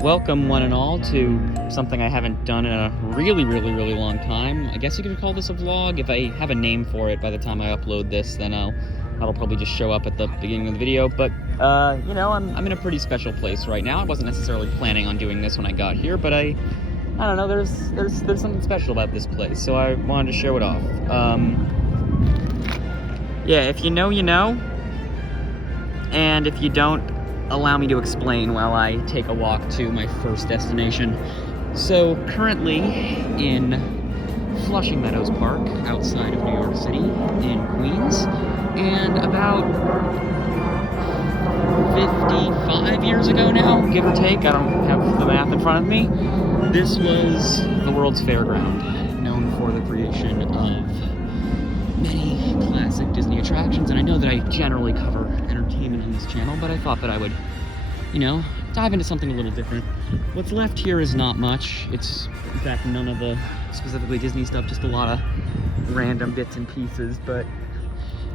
Welcome one and all to something I haven't done in a really long time. I guess you could call this a vlog. If I have a name for it by the time I upload this, then that'll probably just show up at the beginning of the video. But you know, I'm in a pretty special place right now. I wasn't necessarily planning on doing this when I got here, but I don't know, there's something special about this place, so I wanted to show it off. Yeah, if you know, you know. And if you don't, allow me to explain while I take a walk to my first destination. So currently in Flushing Meadows Park outside of New York City in Queens, and about 55 years ago now, give or take, I don't have the math in front of me, this was the world's fairground, known for the creation of many classic Disney attractions. And I know that I generally cover entertainment on this channel, but I thought that I would, you know, dive into something a little different. What's left here is not much. It's, in fact, none of the specifically Disney stuff, just a lot of random bits and pieces, but,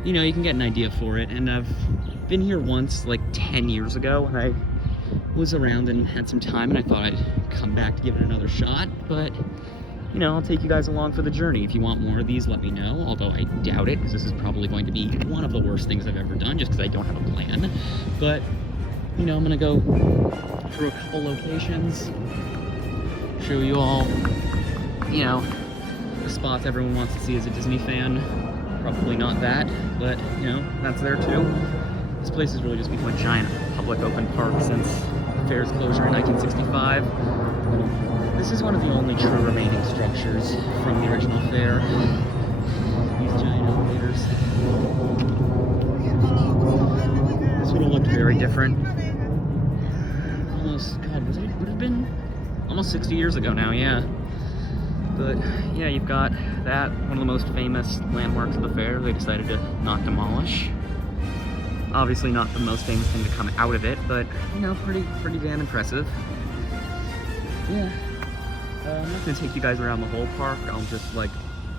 you know, you can get an idea for it. And I've been here once, like 10 years ago, and I was around and had some time, and I thought I'd come back to give it another shot, but you know, I'll take you guys along for the journey. If you want more of these, let me know, although I doubt it, because this is probably going to be one of the worst things I've ever done, just because I don't have a plan. But, you know, I'm gonna go through a couple locations, show you all, you know, the spots everyone wants to see as a Disney fan. Probably not that, but, you know, that's there too. This place has really just become a giant public open park since the fair's closure in 1965. This is one of the only true remaining structures from the original fair. These giant elevators. This would have looked very different. Almost, God, would it have been almost 60 years ago now, yeah. But yeah, you've got that, one of the most famous landmarks of the fair they decided to not demolish. Obviously not the most famous thing to come out of it, but, you know, pretty damn impressive. Yeah. I'm not going to take you guys around the whole park, I'll just like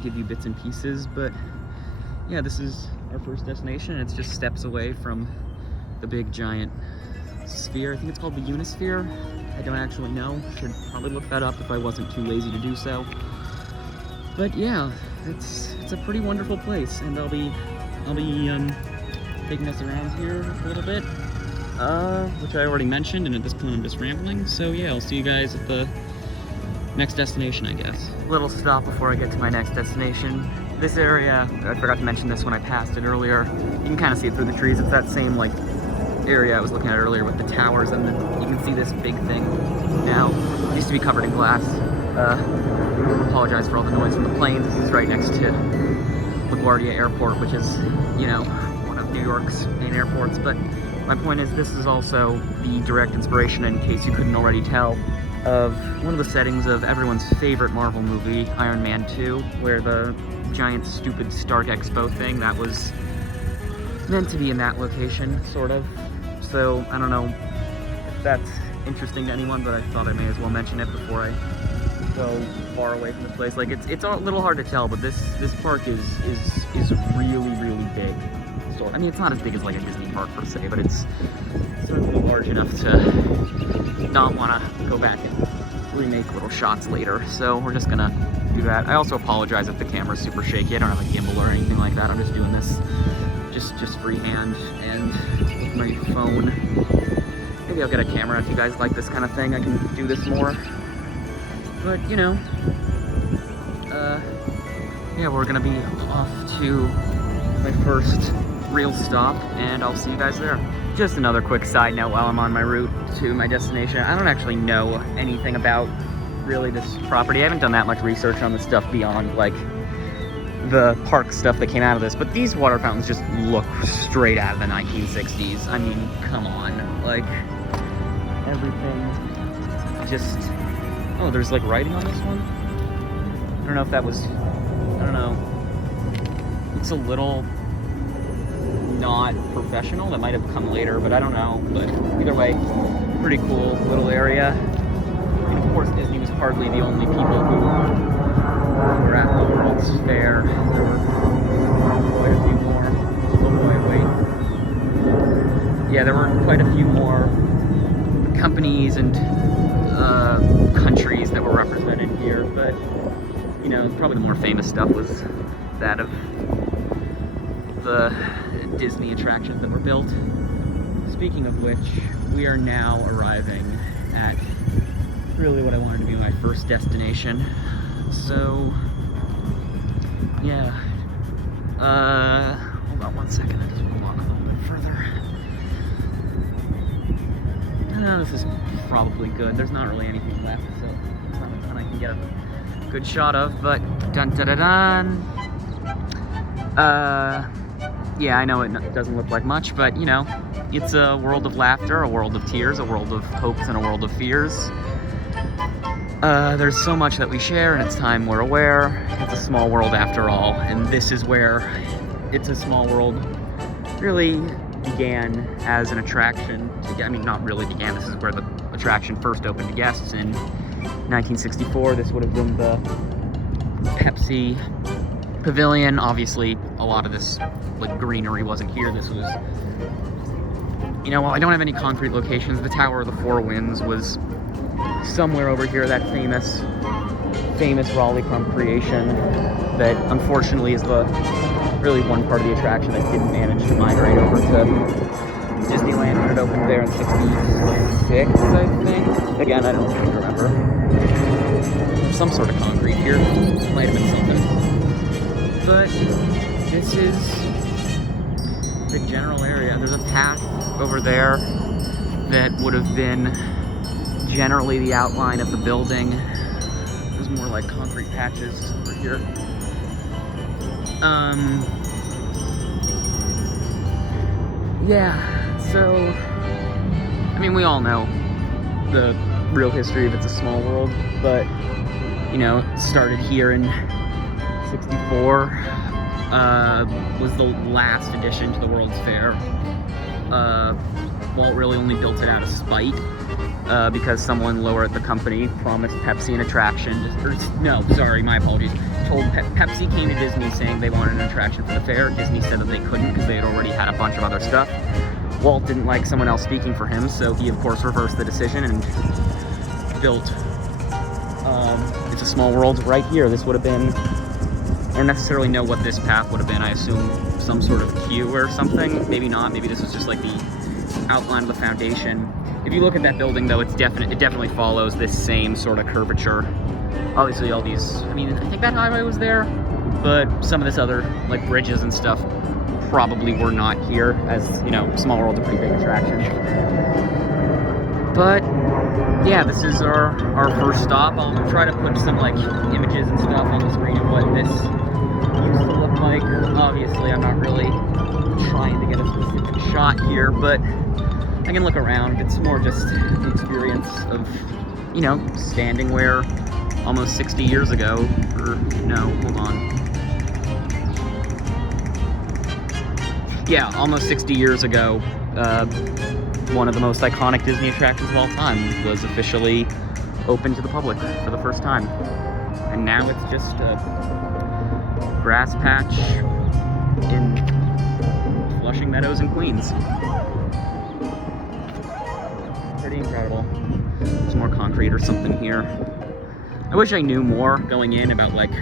give you bits and pieces, but yeah, this is our first destination, and it's just steps away from the big giant sphere. I think it's called the Unisphere. I don't actually know, should probably look that up if I wasn't too lazy to do so. But yeah, it's a pretty wonderful place, and I'll be taking us around here a little bit, which I already mentioned, and at this point I'm just rambling, so yeah, I'll see you guys at the next destination, I guess. Little stop before I get to my next destination. This area, I forgot to mention this when I passed it earlier. You can kind of see it through the trees. It's that same like area I was looking at earlier with the towers, and you can see this big thing now. It used to be covered in glass. I apologize for all the noise from the planes. This is right next to LaGuardia Airport, which is, you know, one of New York's main airports. But my point is, this is also the direct inspiration, in case you couldn't already tell, of one of the settings of everyone's favorite Marvel movie, Iron Man 2, where the giant stupid Stark Expo thing, that was meant to be in that location, sort of. So, I don't know if that's interesting to anyone, but I thought I may as well mention it before I go far away from this place. Like, it's a little hard to tell, but this park is really big. So, I mean, it's not as big as like a Disney park per se, but it's certainly large enough to not want to go back and remake little shots later, so we're just gonna do that. I also apologize if the camera's super shaky. I don't have a gimbal or anything like that. I'm just doing this just freehand and with my phone. Maybe I'll get a camera if you guys like this kind of thing. I can do this more. But, you know, yeah, we're gonna be off to my first real stop, and I'll see you guys there. Just another quick side note while I'm on my route to my destination. I don't actually know anything about really this property. I haven't done that much research on this stuff beyond like the park stuff that came out of this, but these water fountains just look straight out of the 1960s. I mean, come on, like everything just, oh, there's like writing on this one. I don't know if that was, I don't know. It's a little not professional. That might have come later, but I don't know. But either way, pretty cool little area. And of course, Disney was hardly the only people who were at the World's Fair. There were quite a few more. Oh boy, wait. Yeah, there were quite a few more companies and countries that were represented here, but you know, probably the more famous stuff was that of the Disney attractions that were built. Speaking of which, we are now arriving at really what I wanted to be my first destination. So, yeah. Hold on one second, I just want to walk a little bit further. This is probably good. There's not really anything left, so it's not a ton I can get a good shot of, but dun-da-da-dun. Yeah, I know it doesn't look like much, but you know, it's a world of laughter, a world of tears, a world of hopes, and a world of fears. There's so much that we share, and it's time we're aware. It's a small world after all, and this is where It's a Small World really began as an attraction. I mean, not really began, this is where the attraction first opened to guests in 1964. This would have been the Pepsi Pavilion. Obviously, a lot of this like greenery wasn't here. This was, you know, while I don't have any concrete locations, the Tower of the Four Winds was somewhere over here, that famous Raleigh Crumb creation that unfortunately is the really one part of the attraction that didn't manage to migrate over to Disneyland when it opened there in '66, I think. Again, I don't really remember. Some sort of concrete here. Might have been something. But this is the general area. There's a path over there that would have been generally the outline of the building. There's more like concrete patches over here. Yeah, so, I mean, we all know the real history of It's a Small World, but, you know, it started here in '64, was the last addition to the World's Fair. Walt really only built it out of spite, because someone lower at the company promised Pepsi an attraction, my apologies, told Pepsi came to Disney saying they wanted an attraction for the fair. Disney said that they couldn't because they had already had a bunch of other stuff. Walt didn't like someone else speaking for him, so he of course reversed the decision and built It's a Small World right here. This would have been, I don't necessarily know what this path would have been. I assume some sort of queue or something. Maybe not. Maybe this was just like the outline of the foundation. If you look at that building, though, it definitely follows this same sort of curvature. Obviously, all these, I mean, I think that highway was there, but some of this other, like, bridges and stuff probably were not here, as, you know, Small World's a pretty big attraction. But, yeah, this is our first stop. I'll try to put some, like, images and stuff on the screen of what this used to look like. Obviously, I'm not really trying to get a specific shot here, but I can look around. It's more just the experience of, you know, standing where almost 60 years ago, or no, hold on. Yeah, almost 60 years ago, one of the most iconic Disney attractions of all time was officially open to the public for the first time. And now it's just a grass patch in Flushing Meadows in Queens. Pretty incredible. There's more concrete or something here. I wish I knew more going in about like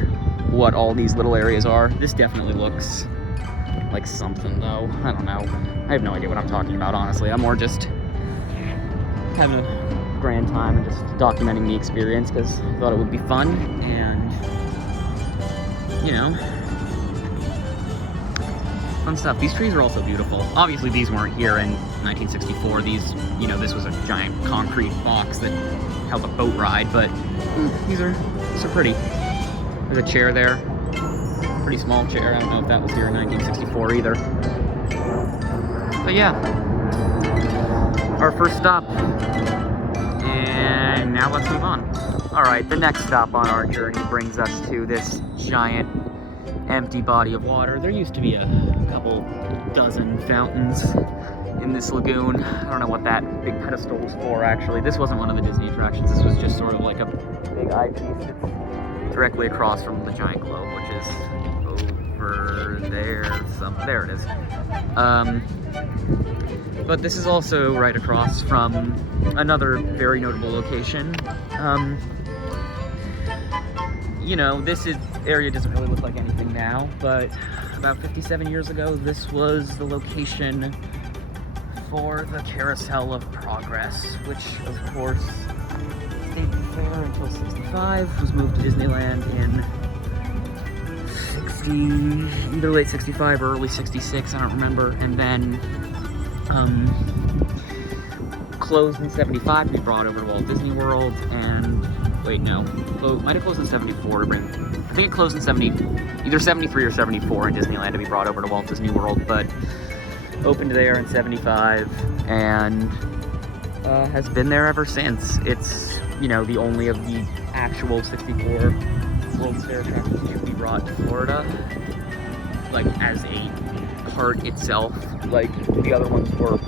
what all these little areas are. This definitely looks like something though. I don't know. I have no idea what I'm talking about, honestly. I'm more just having a grand time and just documenting the experience because I thought it would be fun and, you know, fun stuff. These trees are also beautiful. Obviously these weren't here in 1964. These, you know, this was a giant concrete box that held a boat ride, but these are pretty. There's a chair there. Pretty small chair. I don't know if that was here in 1964 either. But yeah, our first stop. And now let's move on. Alright, the next stop on our journey brings us to this giant empty body of water. There used to be a couple dozen fountains in this lagoon. I don't know what that big pedestal was for, actually. This wasn't one of the Disney attractions. This was just sort of like a big eyepiece. It's directly across from the giant globe, which is over over there. There it is. But this is also right across from another very notable location. You know, area doesn't really look like anything now, but about 57 years ago, this was the location for the Carousel of Progress, which, of course, stayed there until '65, was moved to Disneyland in either late '65 or early '66, I don't remember, and then closed in '75 to be brought over to Walt Disney World, and wait, no, might have closed in '74 to bring, I think it closed in either '73 or '74 in Disneyland to be brought over to Walt Disney World, but opened there in '75 and has been there ever since. It's, you know, the only of the actual 64 World's Fair attractions to be brought to Florida, like as a park itself. Like the other ones were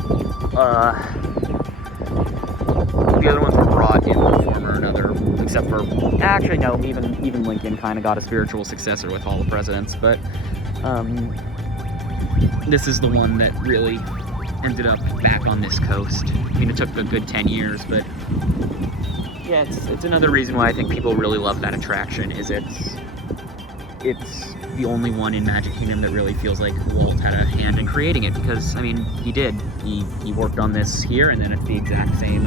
brought in one form or another, except for, actually no, even Lincoln kind of got a spiritual successor with Hall of Presidents, but this is the one that really ended up back on this coast. I mean, it took a good 10 years, but yeah, it's another reason why I think people really love that attraction, is it's the only one in Magic Kingdom that really feels like Walt had a hand in creating it, because, I mean, he did. He worked on this here, and then it's the exact same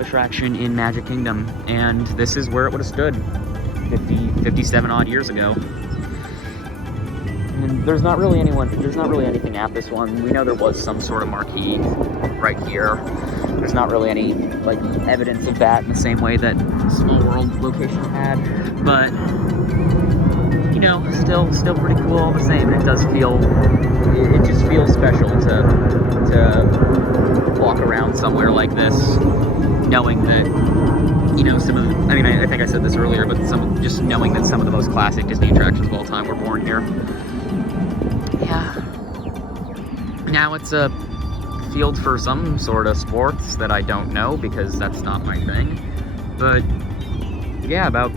attraction in Magic Kingdom, and this is where it would have stood 57 odd years ago. And there's not really anything at this one. We know there was some sort of marquee right here. There's not really any, like, evidence of that in the same way that Small World location had, but, you know, still pretty cool all the same. And it does feel, it just feels special to walk around somewhere like this, knowing that, you know, some of the, I mean, I think I said this earlier, but just knowing that some of the most classic Disney attractions of all time were born here. Yeah. Now it's a field for some sort of sports that I don't know, because that's not my thing. But yeah, about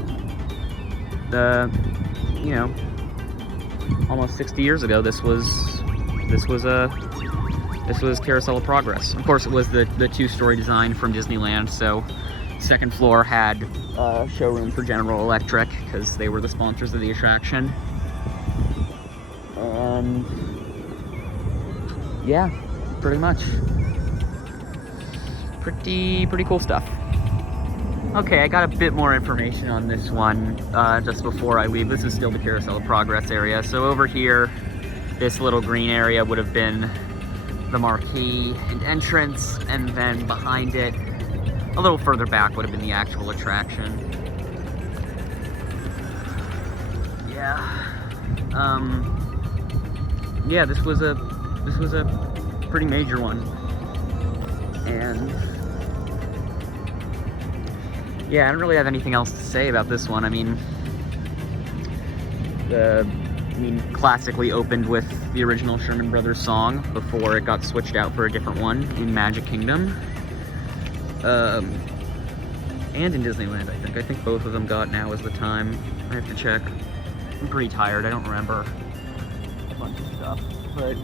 you know, almost 60 years ago, this was Carousel of Progress. Of course, it was the two-story design from Disneyland, so second floor had a showroom for General Electric, because they were the sponsors of the attraction. And yeah, pretty much. Pretty cool stuff. Okay, I got a bit more information on this one just before I leave. This is still the Carousel of Progress area. So over here, this little green area would have been the marquee and entrance, and then behind it, a little further back, would have been the actual attraction. Yeah. Yeah, this was a pretty major one, and yeah, I don't really have anything else to say about this one. I mean, classically opened with the original Sherman Brothers song before it got switched out for a different one in Magic Kingdom, and in Disneyland. I think both of them got Now Is the Time. I have to check. I'm pretty tired. I don't remember a bunch of stuff, but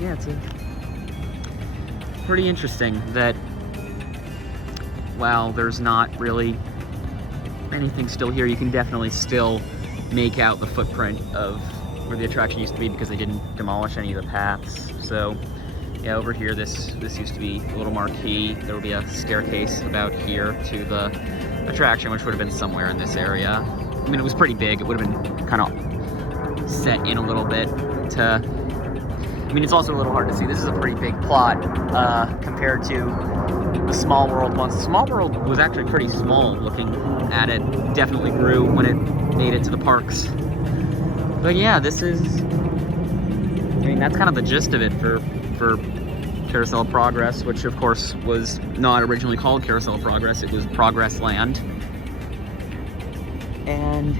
yeah, it's pretty interesting that while there's not really anything still here, you can definitely still make out the footprint of where the attraction used to be, because they didn't demolish any of the paths. So yeah, over here, this used to be a little marquee. There would be a staircase about here to the attraction, which would have been somewhere in this area. I mean, it was pretty big. It would have been kind of set in a little bit to, I mean, it's also a little hard to see. This is a pretty big plot compared to the Small World ones. The Small World was actually pretty small looking at it. Definitely grew when it made it to the parks. But yeah, this is, I mean, that's kind of the gist of it for Carousel of Progress, which of course was not originally called Carousel of Progress. It was Progress Land. And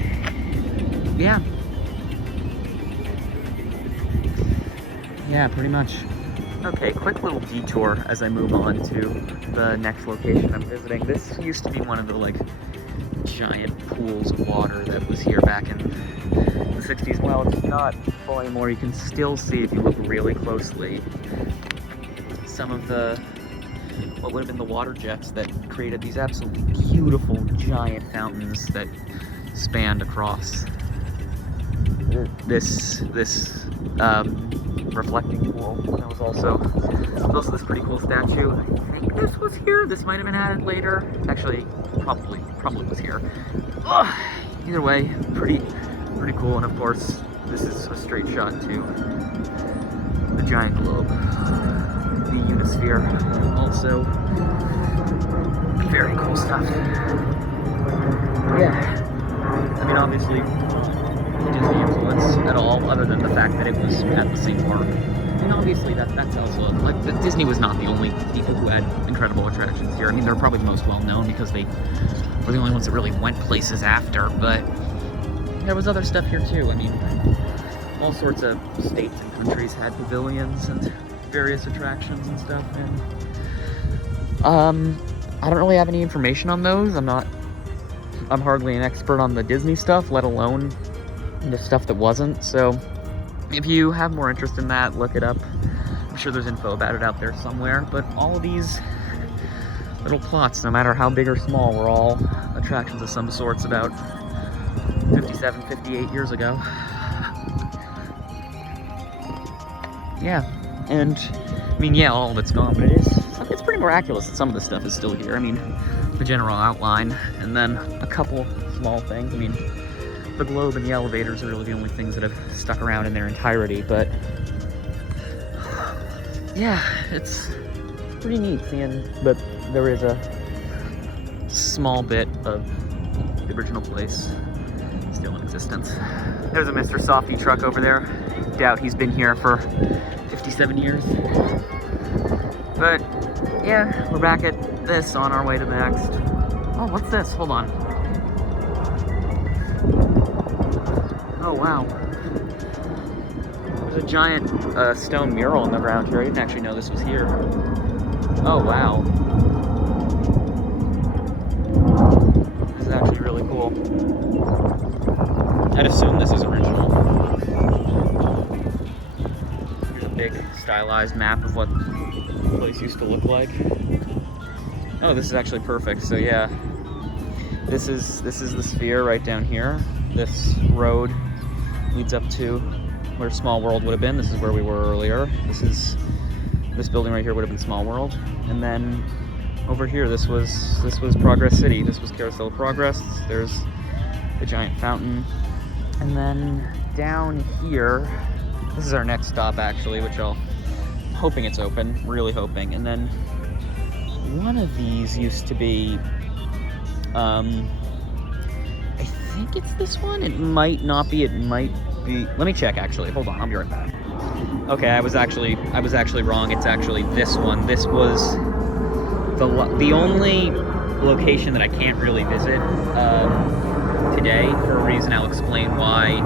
yeah. Yeah, pretty much. Okay, quick little detour as I move on to the next location I'm visiting. This used to be one of the, like, giant pools of water that was here back in the the 60s. Well, it's not full anymore. You can still see, if you look really closely, some of what would have been the water jets that created these absolutely beautiful giant fountains that spanned across this reflecting pool. There was also this pretty cool statue. I think this was here. This might have been added later. Actually, probably was here. Ugh. Either way, pretty cool. And of course, this is a straight shot to the giant globe, the Unisphere. Also, very cool stuff. Yeah, I mean, obviously, Disney influence at all, other than the fact that it was at the same park. And obviously, that's also, like, Disney was not the only people who had incredible attractions here. I mean, they're probably the most well-known because they were the only ones that really went places after, but there was other stuff here too. I mean, all sorts of states and countries had pavilions and various attractions and stuff, and I don't really have any information on those. I'm hardly an expert on the Disney stuff, let alone the stuff that wasn't, so if you have more interest in that, look it up. I'm sure there's info about it out there somewhere, but all of these little plots, no matter how big or small, were all attractions of some sorts about 57, 58 years ago. Yeah, and I mean, yeah, all of it's gone, but it's pretty miraculous that some of the stuff is still here. I mean, the general outline, and then a couple small things. I mean, the globe and the elevators are really the only things that have stuck around in their entirety, but yeah, it's pretty neat seeing that there is a small bit of the original place still in existence. There's a Mr. Softy truck over there. Doubt he's been here for 57 years. But yeah, we're back at this on our way to the next. Oh, what's this? Hold on. Oh, wow. There's a giant stone mural on the ground here. I didn't actually know this was here. Oh, wow. This is actually really cool. I'd assume this is original. Here's a big stylized map of what the place used to look like. Oh, this is actually perfect. So yeah, this is the sphere right down here. This road leads up to where Small World would have been. This is where we were earlier. This building right here would have been Small World. And then over here, this was Progress City. This was Carousel of Progress. There's the giant fountain. And then down here, this is our next stop actually, which I'm hoping it's open, really hoping. And then one of these used to be, I think it's this one. It might not be, it might be. Let me check actually, hold on, I'll be right back. Okay, I was actually wrong. It's actually this one. This was the only location that I can't really visit today, for a reason I'll explain why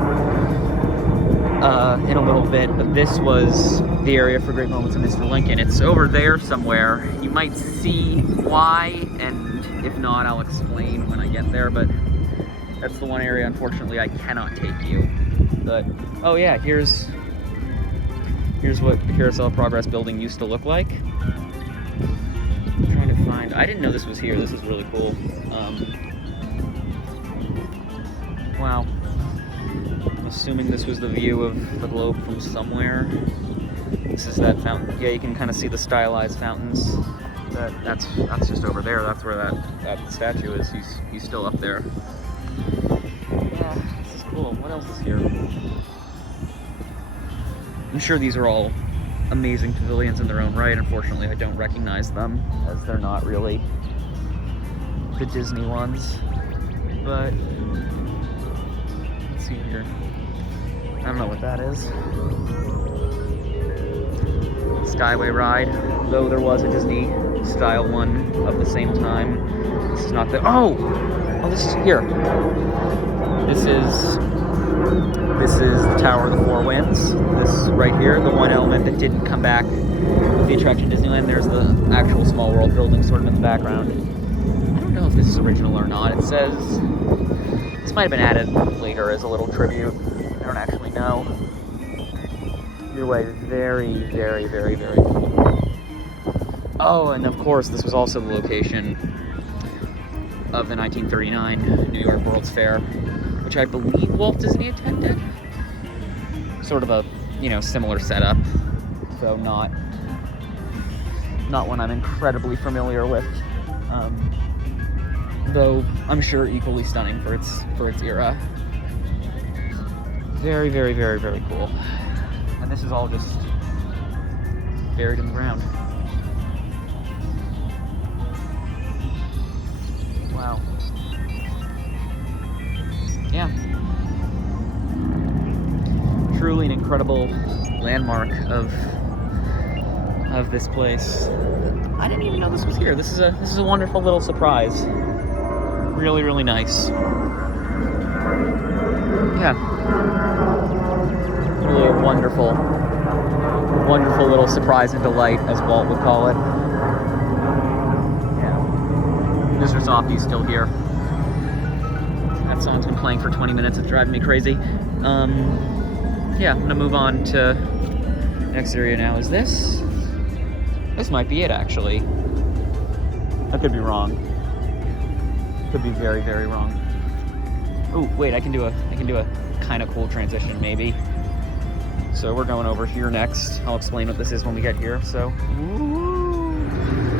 in a little bit, but this was the area for Great Moments of Mr. Lincoln. It's over there somewhere. You might see why, and if not, I'll explain when I get there, but that's the one area, unfortunately, I cannot take you. But, oh yeah, here's what the Carousel of Progress building used to look like. I'm trying to find, I didn't know this was here. This is really cool. Wow. I'm assuming this was the view of the globe from somewhere. This is that fountain. Yeah, you can kind of see the stylized fountains. That's just over there. That's where that statue is. He's still up there. Yeah, this is cool. What else is here? I'm sure these are all amazing pavilions in their own right. Unfortunately, I don't recognize them, as they're not really the Disney ones. But let's see here. I don't know what that is. Skyway ride, though there was a Disney style one of the same time. This is not the, oh, this is here. This is the Tower of the Four Winds. This right here, the one element that didn't come back with the attraction Disneyland. There's the actual Small World building sort of in the background. I don't know if this is original or not. It says this might have been added later as a little tribute. I don't actually know. Either way, very, very, very, very cool. Oh, and of course, this was also the location of the 1939 New York World's Fair, which I believe Walt Disney attended. Sort of a, similar setup. So not one I'm incredibly familiar with. Though I'm sure equally stunning for its era. Very, very, very, very cool. And this is all just buried in the ground. Wow. Yeah. Truly an incredible landmark of this place. I didn't even know this was here. This is a wonderful little surprise. Really, really nice. Yeah. Really a wonderful, wonderful little surprise and delight, as Walt would call it. Yeah. Mr. Softy's still here. That song's been playing for 20 minutes. It's driving me crazy. Yeah, I'm gonna move on to the next area now. Is this? This might be it, actually. I could be wrong. Could be very, very wrong. Oh, wait, I can do a kind of cool transition, maybe. So we're going over here next. I'll explain what this is when we get here. So,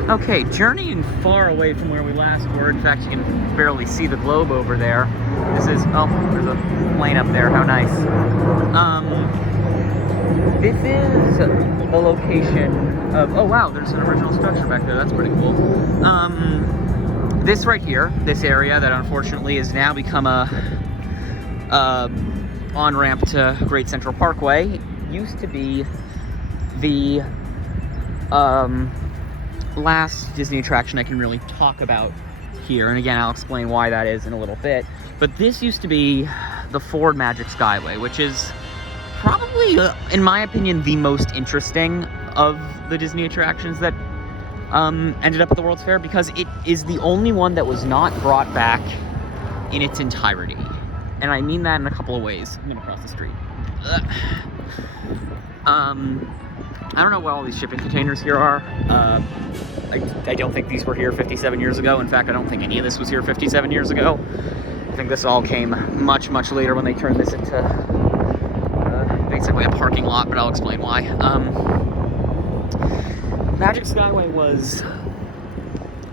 okay, journeying far away from where we last were. In fact, you can barely see the globe over there. This is, oh, there's a plane up there. How nice. This is the location of, oh wow, there's an original structure back there. That's pretty cool. This right here, this area that unfortunately has now become a on-ramp to Great Central Parkway, used to be the last Disney attraction I can really talk about here. And again, I'll explain why that is in a little bit. But this used to be the Ford Magic Skyway, which is probably, in my opinion, the most interesting of the Disney attractions that ended up at the World's Fair, because it is the only one that was not brought back in its entirety. And I mean that in a couple of ways. I'm gonna cross the street. I don't know what all these shipping containers here are. I don't think these were here 57 years ago. In fact, I don't think any of this was here 57 years ago. I think this all came much, much later when they turned this into basically a parking lot, but I'll explain why. Magic Skyway was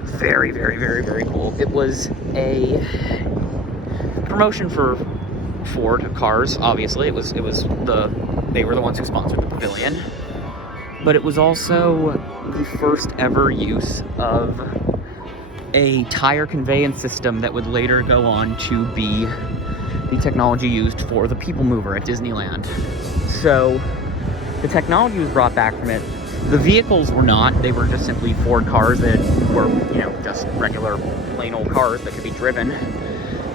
very, very, very, very cool. It was a promotion for Ford cars, obviously. They were the ones who sponsored the pavilion. But it was also the first ever use of a tire conveyance system that would later go on to be the technology used for the People Mover at Disneyland. So the technology was brought back from it. The vehicles were not. They were just simply Ford cars that were, just regular, plain old cars that could be driven.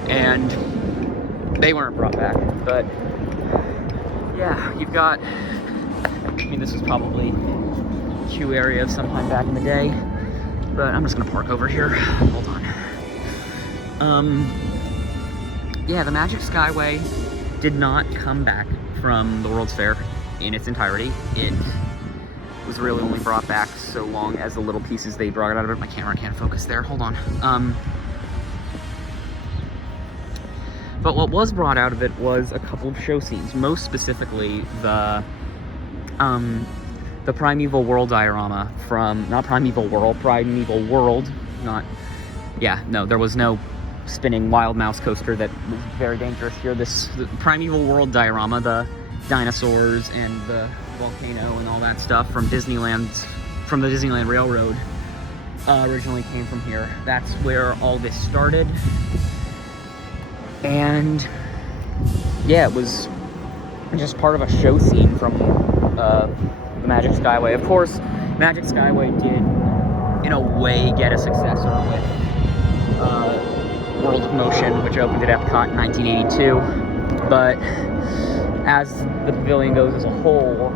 And they weren't brought back. But yeah, you've got, this was probably a queue area of sometime back in the day. But I'm just gonna park over here. Hold on. Yeah, the Magic Skyway did not come back from the World's Fair in its entirety. It was really only brought back so long as the little pieces they brought out of it. My camera can't focus there. Hold on. But what was brought out of it was a couple of show scenes. Most specifically, the Primeval World diorama from, not Primeval World, Primeval World, there was no spinning wild mouse coaster that was very dangerous here. The Primeval World diorama, the dinosaurs and the volcano and all that stuff from the Disneyland Railroad, originally came from here. That's where all this started. And yeah, it was just part of a show scene from the Magic Skyway. Of course, Magic Skyway did, in a way, get a successor with World of Motion, which opened at Epcot in 1982. But as the pavilion goes as a whole,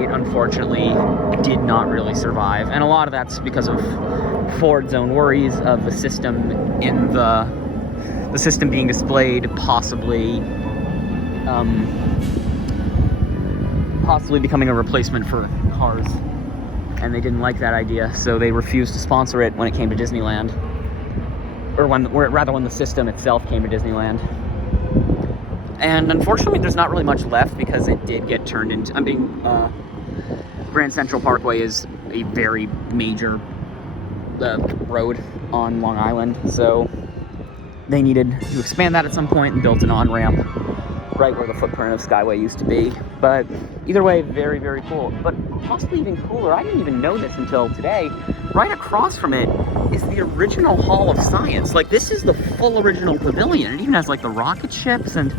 it unfortunately did not really survive. And a lot of that's because of Ford's own worries of the system in the system being displayed possibly possibly becoming a replacement for cars. And they didn't like that idea, so they refused to sponsor it when it came to Disneyland. Or when the system itself came to Disneyland. And unfortunately, there's not really much left because it did get turned into... Grand Central Parkway is a very major road on Long Island, so they needed to expand that at some point and built an on-ramp right where the footprint of Skyway used to be. But either way, very, very cool. But possibly even cooler, I didn't even know this until today, right across from it is the original Hall of Science. Like, this is the full original pavilion. It even has, like, the rocket ships, and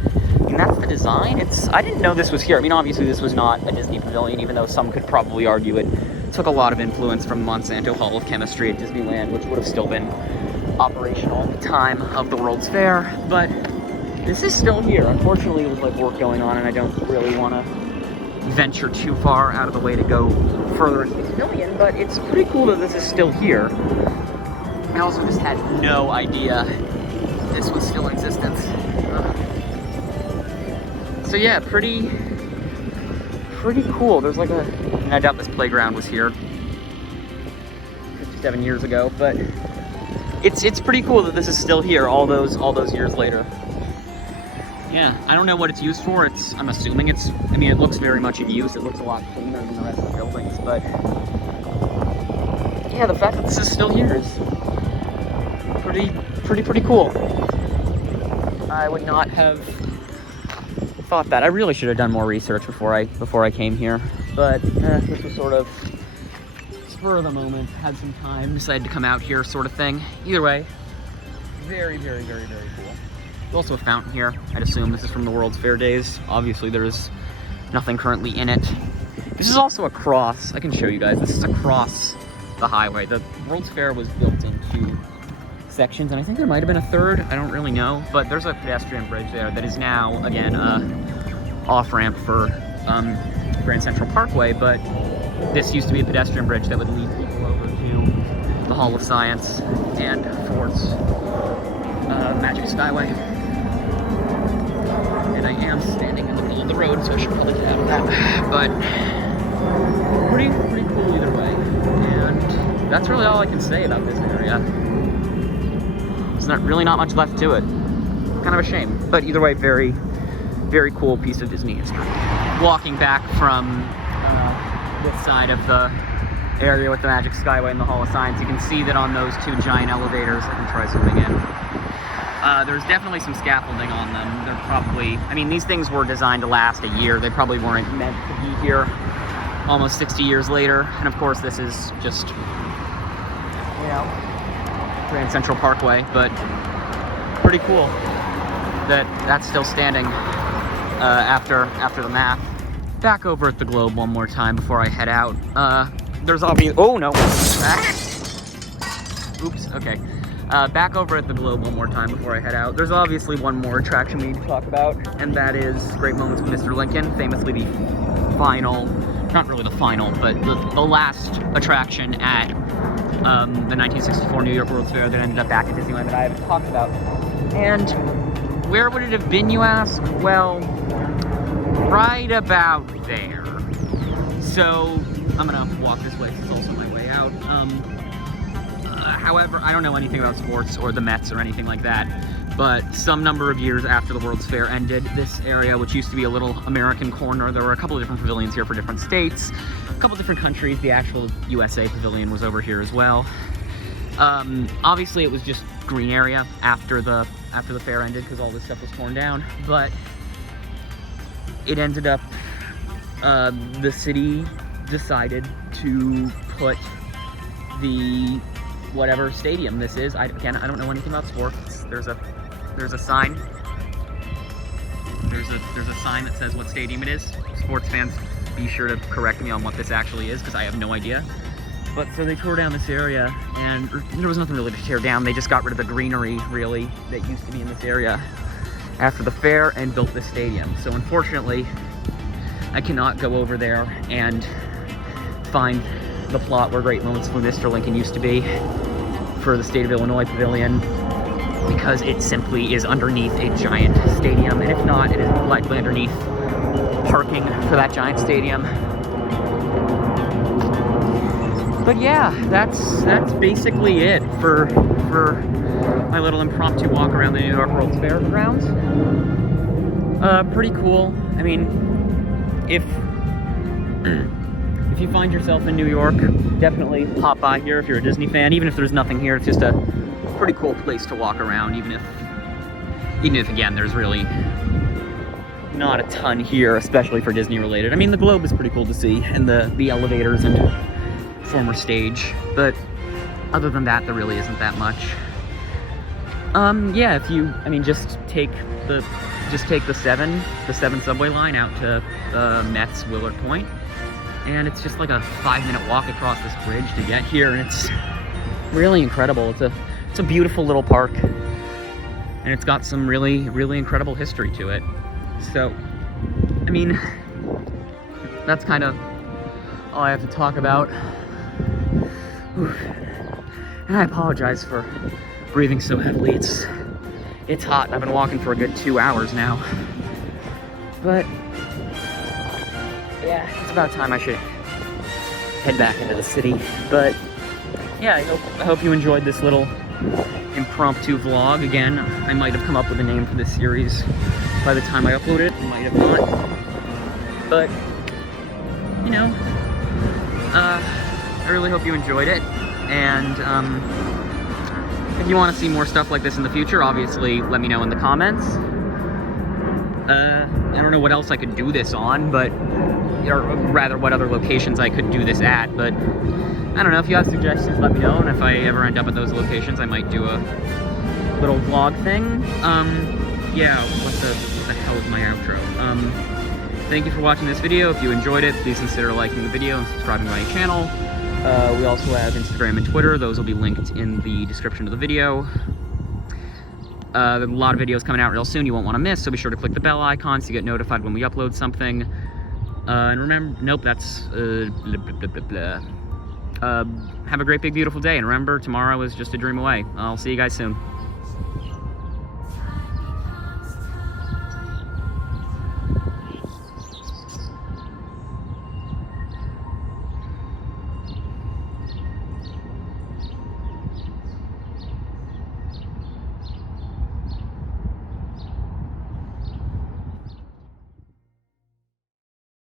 that's the design. I didn't know this was here. I mean, obviously, this was not a Disney pavilion, even though some could probably argue it took a lot of influence from Monsanto Hall of Chemistry at Disneyland, which would have still been operational at the time of the World's Fair. But this is still here. Unfortunately, there's, like, work going on, and I don't really want to venture too far out of the way to go further into the pavilion, but it's pretty cool that this is still here. I also just had no idea this was still in existence. So yeah, pretty cool. There's like I doubt this playground was here 57 years ago, but it's pretty cool that this is still here all those years later. Yeah, I don't know what it's used for. I'm assuming it looks very much in use. It looks a lot cleaner than the rest of the buildings, but yeah, the fact that this is still here is pretty cool. I would not have thought that. I really should have done more research before I came here, but this was sort of spur of the moment. Had some time, decided to come out here, sort of thing. Either way, very, very, very, very cool. There's also a fountain here. I'd assume this is from the World's Fair days. Obviously, there's nothing currently in it. This is also across. I can show you guys. This is across the highway. The World's Fair was built in 2 sections, and I think there might have been a third. I don't really know, but there's a pedestrian bridge there that is now, again, off-ramp for Grand Central Parkway, but this used to be a pedestrian bridge that would lead people over to the Hall of Science and Ford's Magic Skyway. And I am standing in the middle of the road, so I should probably get out of that. But pretty cool either way. And that's really all I can say about this area. There's really not much left to it. Kind of a shame. But either way, very, very cool piece of Disney history. Walking back from this side of the area with the Magic Skyway and the Hall of Science, you can see that on those 2 giant elevators, I can try zooming in. There's definitely some scaffolding on them. They're probably, I mean, these things were designed to last a year. They probably weren't meant to be here almost 60 years later. And of course, this is just, you know, Grand Central Parkway, but pretty cool that that's still standing after the math. Back over at the Globe one more time before I head out. There's obviously, oh no. Oops, okay. Back over at the Globe one more time before I head out. There's obviously one more attraction we need to talk about, and that is Great Moments with Mr. Lincoln, famously the final, not really the final, but the last attraction at the 1964 New York World's Fair that ended up back at Disneyland that I haven't talked about. And where would it have been, you ask? Well, right about there. So I'm gonna walk this way. This is also my way out. However, I don't know anything about sports or the Mets or anything like that, but some number of years after the World's Fair ended, this area, which used to be a little American corner, there were a couple of different pavilions here for different states, a couple different countries. The actual USA pavilion was over here as well. Obviously, it was just green area after the fair ended because all this stuff was torn down, but it ended up, the city decided to put the whatever stadium this is. I don't know anything about sports. There's a sign. There's a sign that says what stadium it is. Sports fans, be sure to correct me on what this actually is because I have no idea. But so they tore down this area, and there was nothing really to tear down. They just got rid of the greenery, really, that used to be in this area after the fair and built this stadium. So unfortunately, I cannot go over there and find the plot where Great Moments with Mr. Lincoln used to be for the State of Illinois Pavilion. because it simply is underneath a giant stadium, and if not, it is likely underneath parking for that giant stadium. But yeah, that's basically it for my little impromptu walk around the New York World's Fairgrounds. Pretty cool. I mean, if you find yourself in New York, definitely pop by here if you're a Disney fan. Even if there's nothing here, it's just a pretty cool place to walk around, even if again, there's really not a ton here, especially for Disney related. I mean, the Globe is pretty cool to see, and the elevators and former stage, but other than that, there really isn't that much. Yeah, just take the 7 subway line out to Met's Willard Point, and it's just like a 5-minute walk across this bridge to get here, and it's really incredible. It's a beautiful little park, and it's got some really, really incredible history to it. So, I mean, that's kind of all I have to talk about. Whew. And I apologize for breathing so heavily. It's hot, and I've been walking for a good 2 hours now. But yeah, it's about time I should head back into the city. But yeah, I hope you enjoyed this little impromptu vlog. Again, I might have come up with a name for this series by the time I upload it. I might have not. But, you know, I really hope you enjoyed it. And if you want to see more stuff like this in the future, obviously let me know in the comments. I don't know what else I could do this on, but, or rather what other locations I could do this at, but I don't know. If you have suggestions, let me know, and if I ever end up at those locations, I might do a little vlog thing. Yeah, what the hell is my outro? Thank you for watching this video. If you enjoyed it, please consider liking the video and subscribing to my channel. We also have Instagram and Twitter. Those will be linked in the description of the video. There's a lot of videos coming out real soon you won't want to miss, so be sure to click the bell icon so you get notified when we upload something. And remember, nope, that's blah, blah, blah, blah. Have a great, big, beautiful day, and remember, tomorrow is just a dream away. I'll see you guys soon.